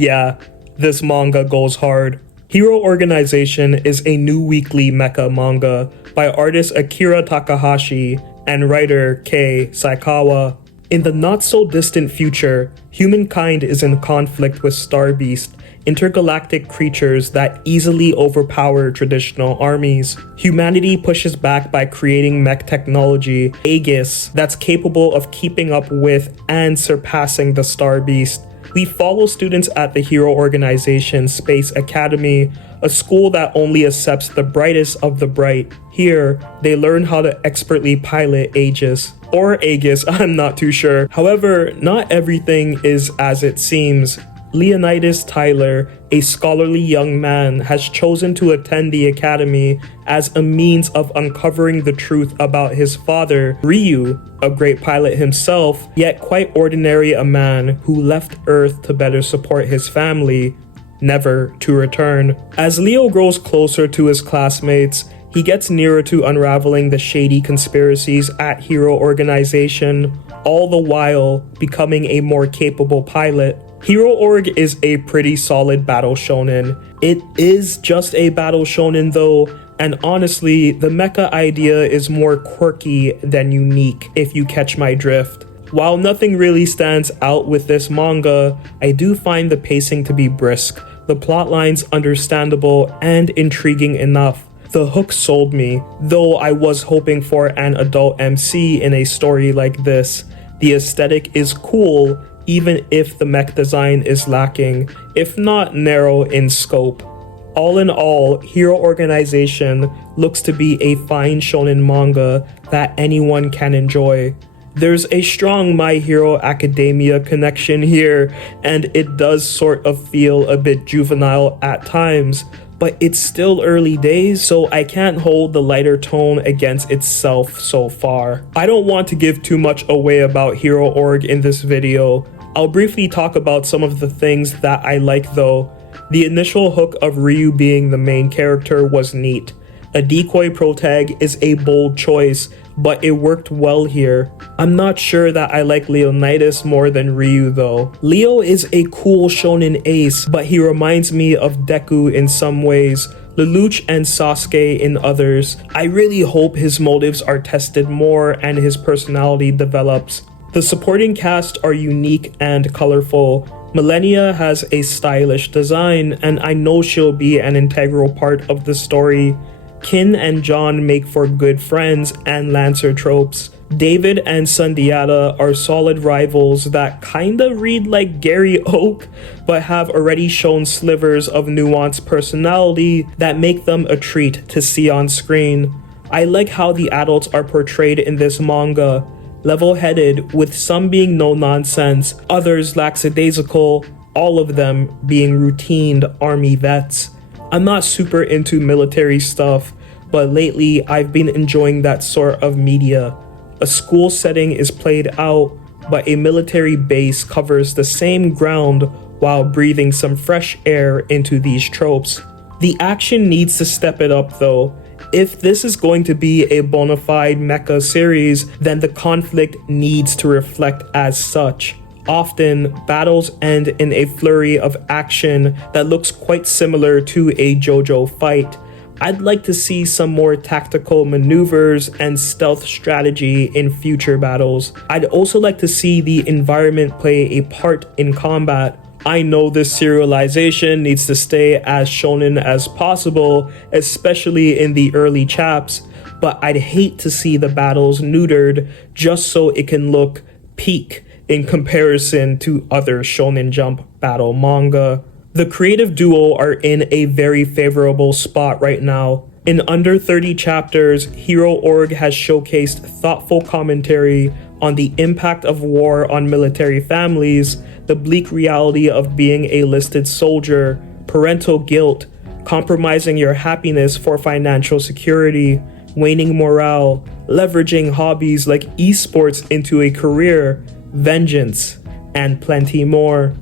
Yeah, this manga goes hard. Hero Organization is a new weekly mecha manga by artist Akira Takahashi and writer Kei Saikawa. In the not-so-distant future, humankind is in conflict with Star Beast, intergalactic creatures that easily overpower traditional armies. Humanity pushes back by creating mech technology, Aegis, that's capable of keeping up with and surpassing the Star Beast. We follow students at the Hero Organization Space Academy, a school that only accepts the brightest of the bright. Here, they learn how to expertly pilot Aegis. Or Aegis, I'm not too sure. However, not everything is as it seems. Leonidas Tyler, a scholarly young man, has chosen to attend the academy as a means of uncovering the truth about his father, Ryu, a great pilot himself, yet quite ordinary a man who left Earth to better support his family, never to return. As Leo grows closer to his classmates, he gets nearer to unraveling the shady conspiracies at Hero Organization, all the while becoming a more capable pilot. Hero Org is a pretty solid battle shonen. It is just a battle shonen though, and honestly, the mecha idea is more quirky than unique, if you catch my drift. While nothing really stands out with this manga, I do find the pacing to be brisk, the plotlines understandable and intriguing enough. The hook sold me, though I was hoping for an adult MC in a story like this. The aesthetic is cool, even if the mech design is lacking, if not narrow in scope. All in all, Hero Organization looks to be a fine shonen manga that anyone can enjoy. There's a strong My Hero Academia connection here, and it does sort of feel a bit juvenile at times, but it's still early days, so I can't hold the lighter tone against itself so far. I don't want to give too much away about Hero Org in this video. I'll briefly talk about some of the things that I like though. The initial hook of Ryu being the main character was neat. A decoy protag is a bold choice, but it worked well here. I'm not sure that I like Leonidas more than Ryu though. Leo is a cool shonen ace, but he reminds me of Deku in some ways, Lelouch and Sasuke in others. I really hope his motives are tested more and his personality develops. The supporting cast are unique and colorful. Millennia has a stylish design, and I know she'll be an integral part of the story. Kin and John make for good friends and Lancer tropes. David and Sundiata are solid rivals that kinda read like Gary Oak, but have already shown slivers of nuanced personality that make them a treat to see on screen. I like how the adults are portrayed in this manga. Level-headed, with some being no-nonsense, others lackadaisical, all of them being routined army vets. I'm not super into military stuff, but lately I've been enjoying that sort of media. A school setting is played out, but a military base covers the same ground while breathing some fresh air into these tropes. The action needs to step it up though. If this is going to be a bona fide mecha series, then the conflict needs to reflect as such. Often, battles end in a flurry of action that looks quite similar to a JoJo fight. I'd like to see some more tactical maneuvers and stealth strategy in future battles. I'd also like to see the environment play a part in combat. I know this serialization needs to stay as shonen as possible, especially in the early chaps, but I'd hate to see the battles neutered just so it can look peak in comparison to other Shonen Jump battle manga. The creative duo are in a very favorable spot right now. In under 30 chapters, Hero Org has showcased thoughtful commentary on the impact of war on military families, the bleak reality of being a listed soldier, parental guilt, compromising your happiness for financial security, waning morale, leveraging hobbies like esports into a career, vengeance, and plenty more.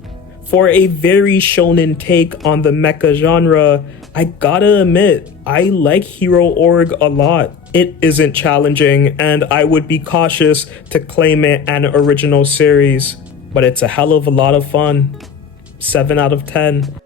For a very shonen take on the mecha genre, I gotta admit, I like Hero Org a lot. It isn't challenging, and I would be cautious to claim it an original series, but it's a hell of a lot of fun. 7 out of 10.